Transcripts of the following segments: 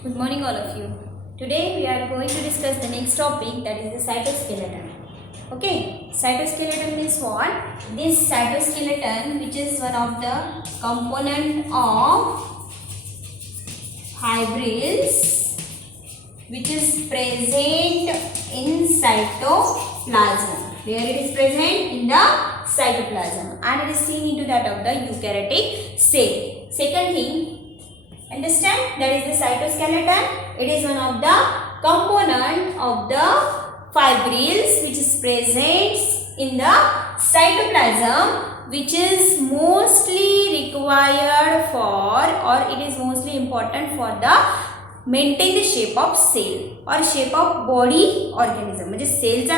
Good morning all of you. Today we are going to discuss the next topic, that is the cytoskeleton. Okay, cytoskeleton means what? This cytoskeleton, which is one of the component of fibrils, which is present in cytoplasm. Where it is present? In the cytoplasm, and it is seen into that of the eukaryotic cell. Second thing, understand, that is the cytoskeleton. It is one of the component of the fibrils which is present in the cytoplasm, which is mostly required for, or it is mostly important for the maintain the shape of cell or shape of body organism. म्हणजे सेलचा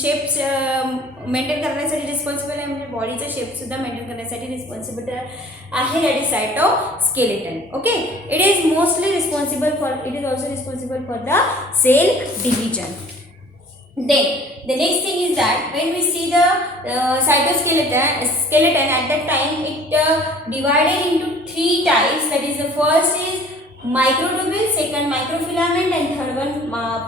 shape maintain करण्यासाठी responsible आहे, म्हणजे बॉडीचा shape सुद्धा maintain करण्यासाठी responsible आहे, that is cytoskeleton. Okay, it is mostly responsible for, it is also responsible for the cell division. Then the next thing is that when we see the cytoskeleton at that time, it divided into three types. That is, the first is microtubule, second microfilament, and third one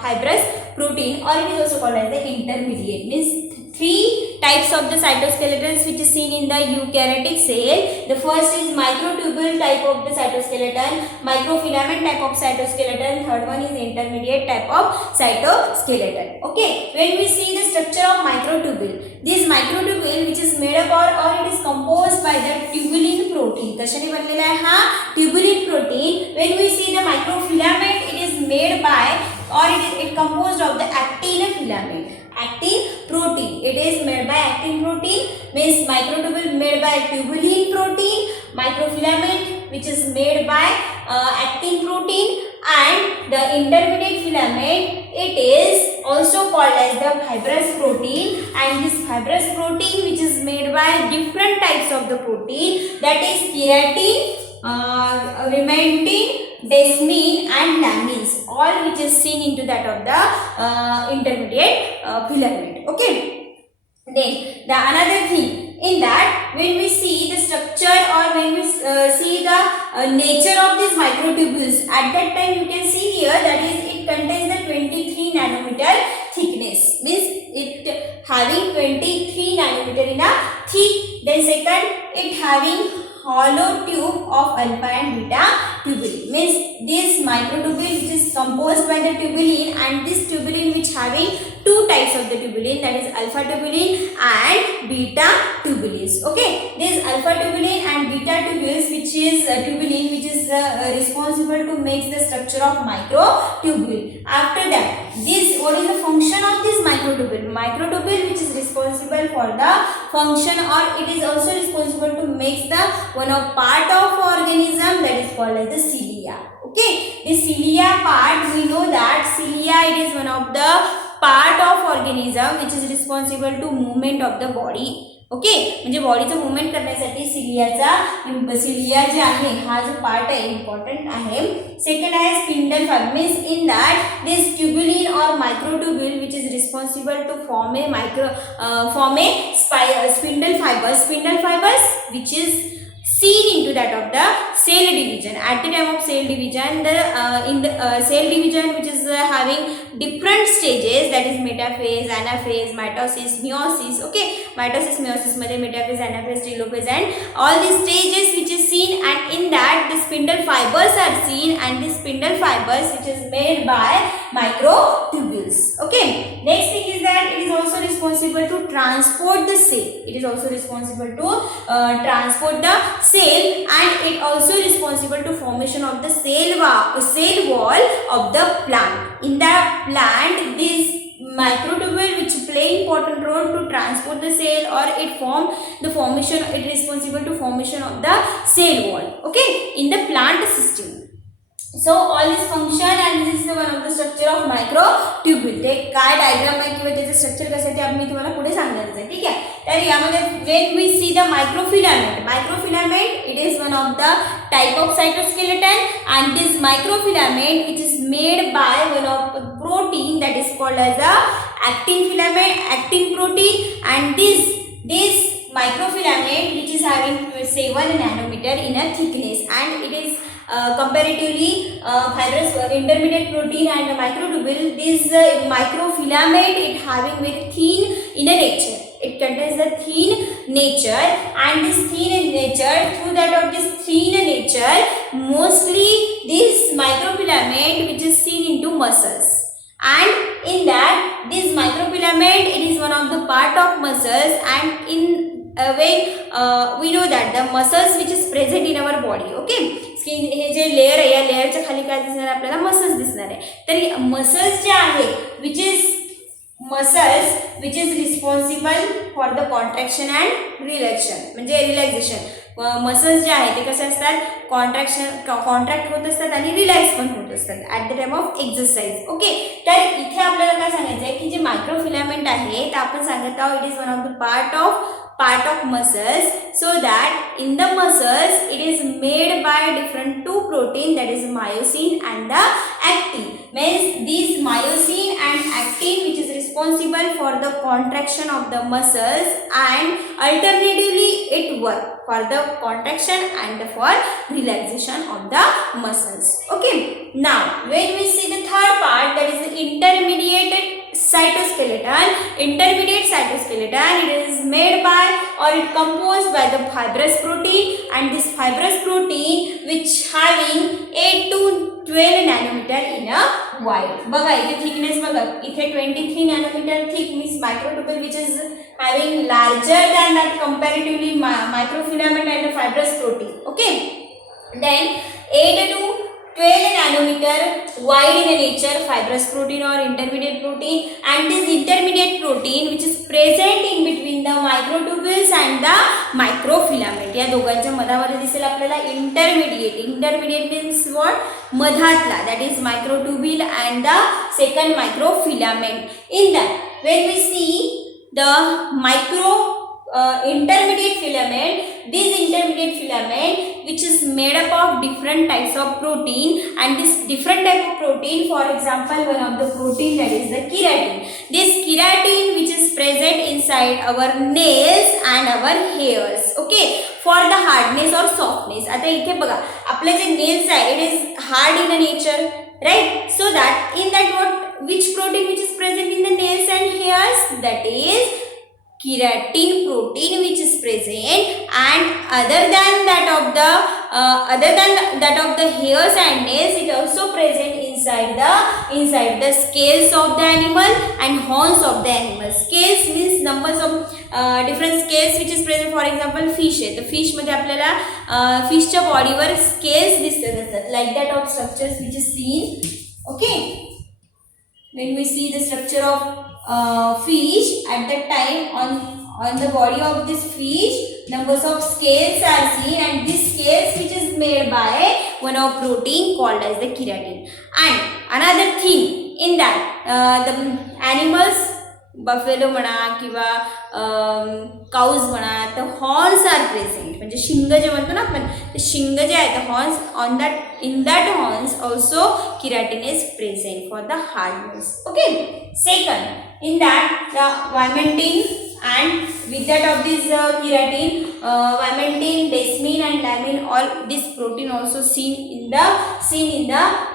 fibrous protein, or it is also called as the intermediate. Means three types of the cytoskeletons which is seen in the eukaryotic cell. The first is microtubule type of the cytoskeleton, microfilament type of cytoskeleton, third one is intermediate type of cytoskeleton. Okay, when we see the structure of microtubule, this microtubule which is made up or it is composed by the tubulin protein. कशाने बनलेला आहे हा? tubulin protein. When we see the microfilament, it is made by, or it composed of the actin filament. Actin protein, it is made by actin protein. Means microtubule made by tubulin protein, microfilament which is made by actin protein, and the intermediate filament, it is also called as the fibrous protein. And this fibrous protein which is made by different types of the protein, that is keratin, vimentin, desmin, and lamins, all which is seen into that of the intermediate filament. Okay, then the another thing in that, when we see the structure or when we see the nature of these microtubules, at that time you can see here, that is, it contains the 23 nanometer thickness. Means it having 23 nanometer in a thick. Then second, it having hollow tube of alpha and beta tubulin. Means this microtubule which is composed by the tubulin, and this tubulin which having two types of the tubulin, that is alpha tubulin and beta tubulins. Okay, this alpha tubulin and beta tubules, which is tubulin which is responsible to make the structure of microtubule. After that, this, what is the function of this microtubule? Microtubule which is responsible for the function, or it is also responsible to make the one of part of organism, that is called as the cilia. Okay, this cilia part, we know that cilia, it is one of the part of organism which is responsible to movement of the body. Okay, म्हणजे बॉडीचं movement करण्यासाठी cilia जे आहे हा जो part आहे important आहे. Second आहे spindle fibre. Means in that this tubulin और microtubule which is responsible to form a spindle fibers which is seen into that of the cell division. At the time of cell division, in the cell division which is having different stages, that is metaphase, anaphase, mitosis, meiosis. Okay, mitosis, meiosis मध्ये metaphase, anaphase, telophase, and all these stages which is seen, and in that the spindle fibers are seen, and the spindle fibers which is made by microtubules. Okay, next thing is that it is also responsible to transport the cell. It is also responsible to transport the cell, and it also responsible to formation of the cell wall of the plant. In the plant, this microtubule which play important role to transport the cell, or it form the formation, it is responsible to formation of the cell wall. Okay, in the plant system. So all this function, and this is one of the structure of microtubule. ते काय diagram आहे किंवा त्याचं structure कसं आहे ते मी तुम्हाला पुढे सांगणार आहे. ठीक आहे, तर यामध्ये when we see the microfilament, it is one of the type of cytoskeleton, and this microfilament which is made by one of the protein, that is called as a actin protein, and this microfilament which is having 7 nanometer in a thickness, and it is comparatively fibrous intermediate protein and microtubule, this microfilament it having very thin inner nature. It contains the thin nature, and this thin nature, through that of this thin nature, mostly this microfilament which is seen into muscles. And in that, this microfilament, it is one of the part of muscles, and in a way we know that the muscles which is present in our body, okay, skin हे जे layer आहे या लेयरच्या खाली काय दिसणार आपल्याला muscles दिसणार आहे. तर मसल्स जे आहे which is responsible for the contraction and relaxation, म्हणजे रिलॅक्सेशन. मसल्स जे आहे ते कसे असतात, कॉन्ट्रॅक्ट होत असतात आणि रिलॅक्स पण होत असतात at the time of exercise. Okay, तर इथे आपल्याला काय सांगायचं आहे की जे मायक्रोफिलामेंट आहे ते आपण सांगत आहोत it is one of the part of muscles, so that in the muscles it is made by different two protein, that is myosin and the actin. Means these myosin and actin which is responsible for the contraction of the muscles, and alternatively it work for the contraction and for relaxation of the muscles. Okay, now when we see the third part, that is the intermediate cytoskeleton. Intermediate cytoskeleton, it is made by or it composed by the fibrous protein, and this fibrous protein which having 8 to 12 nanometer in a wide. बघा इथे thickness बघा इथे 23 nanometer thick means microtubule which is having larger than that comparatively microfilament and the fibrous protein. Okay, then 8 to 12 nanometer wide in nature fibrous protein or intermediate protein, and this intermediate protein which is present in between the microtubules and the microfilament. या दोघांच्या मधामध्ये दिसेल आपल्याला intermediate means what, मधातला, that is microtubule and the second microfilament. In that when we see the intermediate filament, this intermediate filament which is made up of different types of protein, and this different type of protein, for example one of the protein that is the keratin. This keratin which is present inside our nails and our hairs, okay, for the hardness or softness. आता इथे बघा आपले जे nails आहे it is hard in nature, right? So that in that which protein which is present in the nails and hairs, that is keratin protein which is present, and other than that of the hairs and nails, it also present inside the scales of the animal and horns of the animal. Scales means numbers of different scales which is present. For example fish आहे, तर fish मध्ये आपल्याला फिशच्या बॉडीवर scales दिसत असतात, like that of structures which is seen. Okay, when we see the structure of fish, at that time on the body of this fish numbers of scales are seen, and this scales which is made by one of protein called as the keratin. And another thing in that the animals, buffalo म्हणा किंवा cause म्हणा, तर horns are present, म्हणजे शिंग जे म्हणतो ना आपण, ते शिंग जे आहे ते horns, on that in that horns also keratin is present for the hardness. Okay, second in that the vimentin, and with that of this keratin, vimentin, desmin and lamin, all this protein also seen in the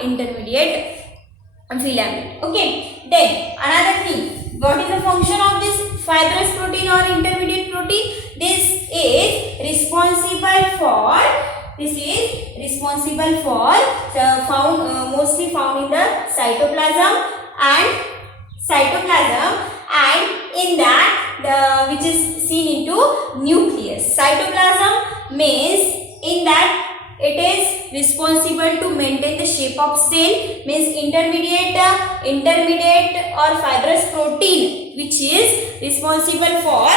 intermediate filament. Okay, then another thing, what is the function of this fibrous protein or intermediate protein? This is responsible for mostly found in the cytoplasm, and in that which is seen into nucleus. Cytoplasm means in that it is responsible to maintain the shape of cell, means intermediate or fibrous protein which is responsible for